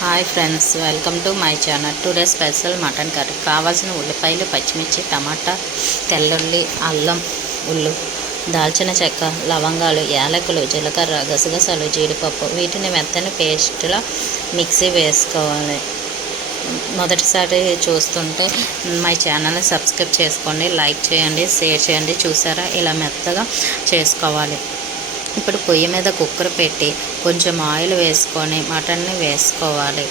Hi friends, welcome to my channel. Today special mutton curry. కావాల్సిన ఉల్లిపాయలు, పచ్చిమిర్చి, టమాటా, తెల్లుల్లి, అల్లం, ఉల్లు, దాల్చిన చెక్క, లవంగాలు, యాలకులు, జీలకర్ర, గసగసాలు, జీడిపప్పు. వీటిని మెత్తని పేస్ట్లా మిక్సీ వేసుకోవాలి. మొదటిసారి చూస్తుంటే మై ఛానల్ని సబ్స్క్రైబ్ చేసుకోండి, లైక్ చేయండి, షేర్ చేయండి. చూసారా, ఇలా మెత్తగా చేసుకోవాలి. ఇప్పుడు పొయ్యి మీద కుక్కర్ పెట్టి కొంచెం ఆయిల్ వేసుకొని మటన్ని వేసుకోవాలి.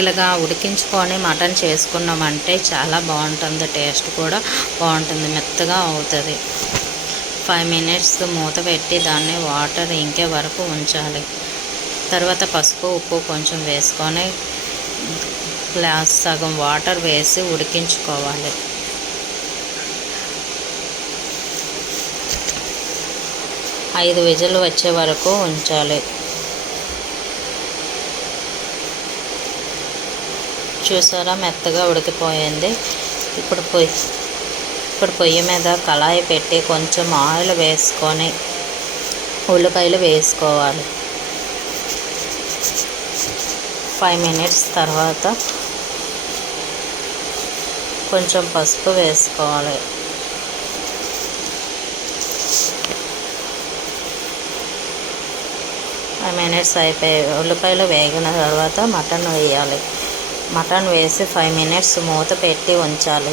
ఇలాగా ఉడికించుకొని మటన్ చేసుకున్నామంటే చాలా బాగుంటుంది, టేస్ట్ కూడా బాగుంటుంది, మెత్తగా అవుతుంది. 5 minutes మూత పెట్టి దాన్ని వాటర్ ఇంకే వరకు ఉంచాలి. తర్వాత పసుపు, ఉప్పు కొంచెం వేసుకొని గ్లాస్ సగం వాటర్ వేసి ఉడికించుకోవాలి. 5 విజిల్ వచ్చే వరకు ఉంచాలి. చూసారా, మెత్తగా ఉడికిపోయింది. ఇప్పుడు పొయ్యి మీద కళాయి పెట్టి కొంచెం ఆయిల్ వేసుకొని ఉల్లిపాయలు వేసుకోవాలి. 5 minutes తర్వాత కొంచెం పసుపు వేసుకోవాలి. అయిపోయి ఉల్లిపాయలు వేగిన తర్వాత మటన్ వేయాలి. మటన్ వేసి 5 minutes మూత పెట్టి ఉంచాలి.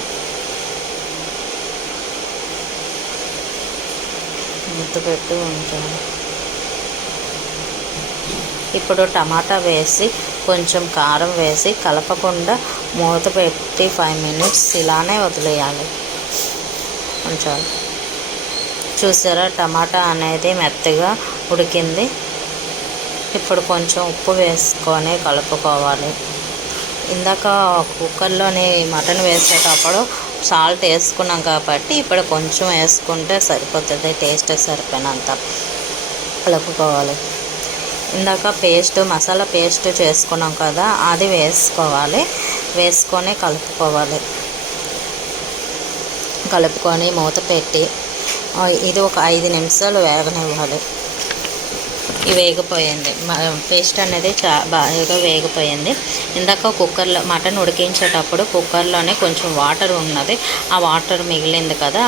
ఇప్పుడు టమాటా వేసి కొంచెం కారం వేసి కలపకుండా మూత పెట్టి 5 minutes ఇలానే వదిలేయాలి, ఉంచాలి. చూసారా, టమాటా అనేది మెత్తగా ఉడికింది. ఇప్పుడు కొంచెం ఉప్పు వేసుకొని కలుపుకోవాలి. ఇందాక కుక్కర్లోని మటన్ వేసేటప్పుడు సాల్ట్ వేసుకున్నాం కాబట్టి ఇప్పుడు కొంచెం వేసుకుంటే సరిపోతుంది, టేస్ట్ సరిపోయినంత కలుపుకోవాలి. ఇందాక మసాలా పేస్ట్ చేసుకున్నాం కదా, అది వేసుకోవాలి. వేసుకొని కలుపుకొని మూత పెట్టి ఇది ఒక 5 నిమిషాలు వేగనివ్వాలి. వేగిపోయింది, పేస్ట్ అనేది బాగా వేగిపోయింది. ఇందాక కుక్కర్లో మటన్ ఉడికించేటప్పుడు కుక్కర్లోనే కొంచెం వాటర్ ఉన్నది, ఆ వాటర్ మిగిలింది కదా,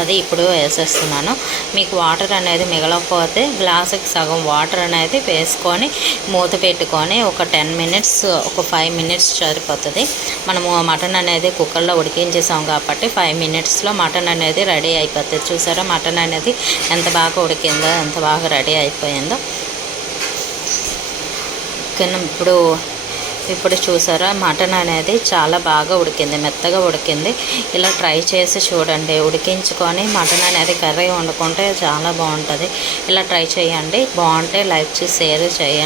అది ఇప్పుడు వేసేస్తున్నాను. మీకు వాటర్ అనేది మిగలకపోతే గ్లాసుకి సగం వాటర్ అనేది వేసుకొని మూత పెట్టుకొని ఒక 10 minutes, ఒక 5 minutes సరిపోతుంది. మనము మటన్ అనేది కుక్కర్లో ఉడికించేసాం కాబట్టి 5 minutesలో మటన్ అనేది రెడీ అయిపోతుంది. చూసారా, మటన్ అనేది ఎంత బాగా ఉడికిందో, ఎంత బాగా రెడీ అయిపోయిందో. ఇప్పుడు చూసారా, మటన్ అనేది చాలా బాగా ఉడికింది, మెత్తగా ఉడికింది. ఇలా ట్రై చేసి చూడండి. ఉడికించుకొని మటన్ అనేది కర్రీ వండుకుంటే చాలా బాగుంటుంది. ఇలా ట్రై చేయండి. బాగుంటే లైక్ చేసి షేర్ చేయండి.